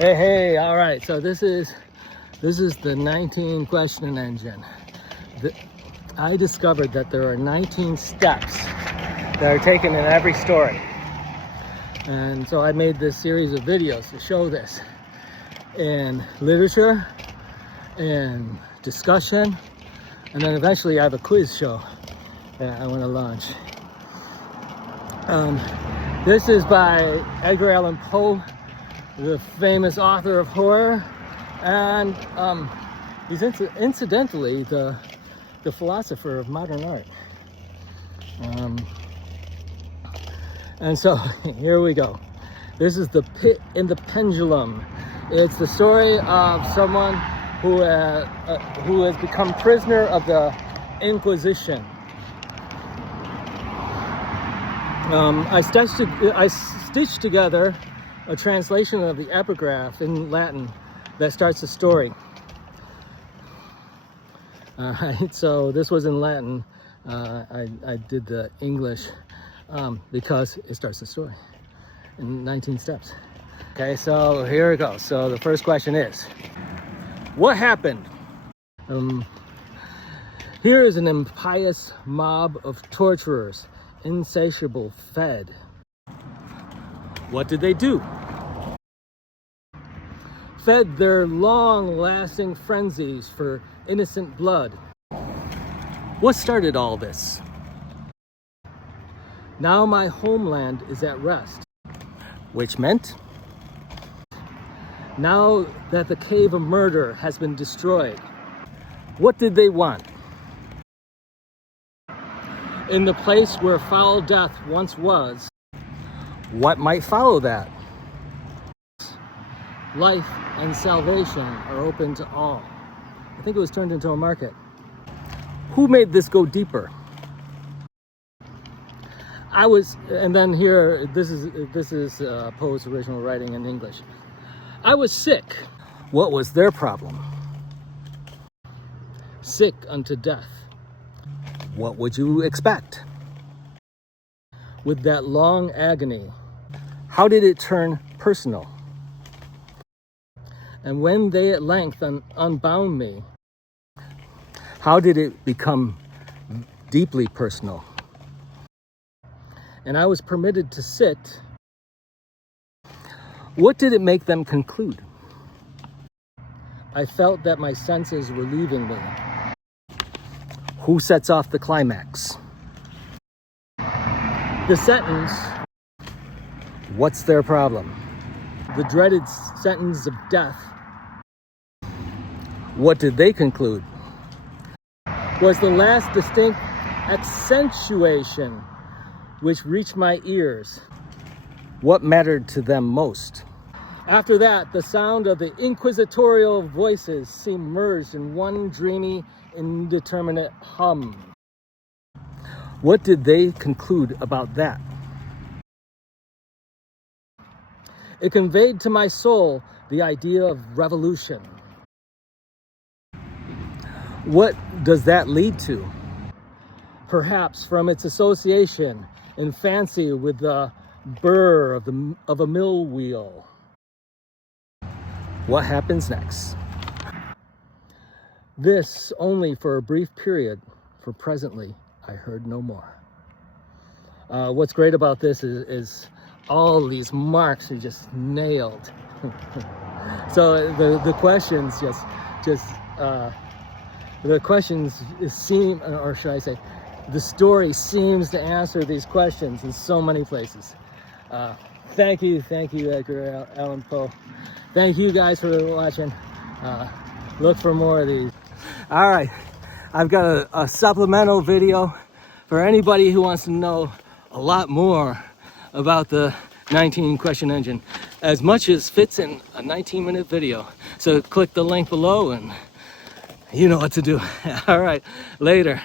Hey, all right, so this is the 19 question engine. I discovered that there are 19 steps that are taken in every story. And so I made this series of videos to show this in literature and discussion. And then eventually I have a quiz show that I want to launch. This is by Edgar Allan Poe, the famous author of horror, and he's incidentally the philosopher of modern art. And so here we go. This is The Pit in the Pendulum. It's the story of someone who has become prisoner of the Inquisition. I stitched together a translation of the epigraph in Latin that starts the story. Alright, so this was in Latin. I did the English because it starts the story in 19 steps. Okay, so here we go. So the first question is, what happened? Here is an impious mob of torturers, insatiable, fed. What did they do? Fed their long-lasting frenzies for innocent blood. What started all this? Now my homeland is at rest. Which meant? Now that the cave of murder has been destroyed. What did they want? In the place where foul death once was, what might follow that? Life and salvation are open to all. I think it was turned into a market. Who made this go deeper? And then here, this is Poe's original writing in English. I was sick. What was their problem? Sick unto death. What would you expect? With that long agony, how did it turn personal? And when they at length unbound me, how did it become deeply personal? And I was permitted to sit. What did it make them conclude? I felt that my senses were leaving me. Who sets off the climax? The sentence. What's their problem? The dreaded sentence of death. What did they conclude? Was the last distinct accentuation which reached my ears. What mattered to them most? After that, the sound of the inquisitorial voices seemed merged in one dreamy, indeterminate hum. What did they conclude about that? It conveyed to my soul the idea of revolution. What does that lead to? Perhaps from its association in fancy with the burr of a mill wheel. What happens next? This only for a brief period, for presently I heard no more. What's great about this is all these marks are just nailed. So the questions the questions seem, or should I say, the story seems to answer these questions in so many places. Thank you, Edgar Allan Poe. Thank you guys for watching. Look for more of these. All right, I've got a supplemental video for anybody who wants to know a lot more about the 19 question engine, as much as fits in a 19-minute video. So click the link below and you know what to do. All right, later.